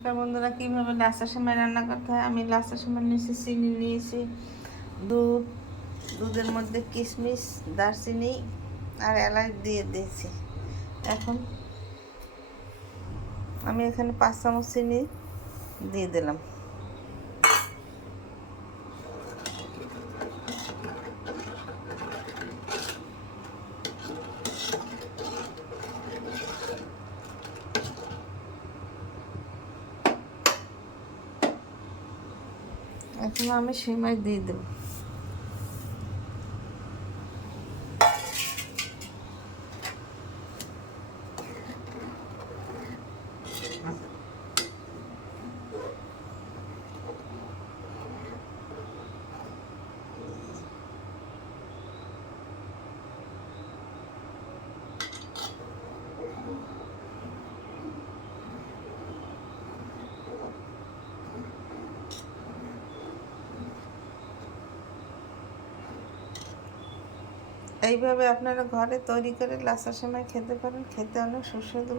বন্ধুরা, কীভাবে লাচ্ছা সেমাই রান্না করতে হয়। আমি লাচ্ছা সেমাই নিয়েছি, চিনি নিয়েছি, দুধ, দুধের মধ্যে কিশমিশ, দারচিনি আর এলাচ দিয়ে দিয়েছি। এখন আমি এখানে 5 চামচ চিনি দিয়ে দিলাম। এখন আমি সেমাই দিয়ে দেব। এইভাবে আপনারা ঘরে তৈরি করে লাচ্ছা সেমাই খেতে পারেন, খেতে অনেক সুস্বাদু।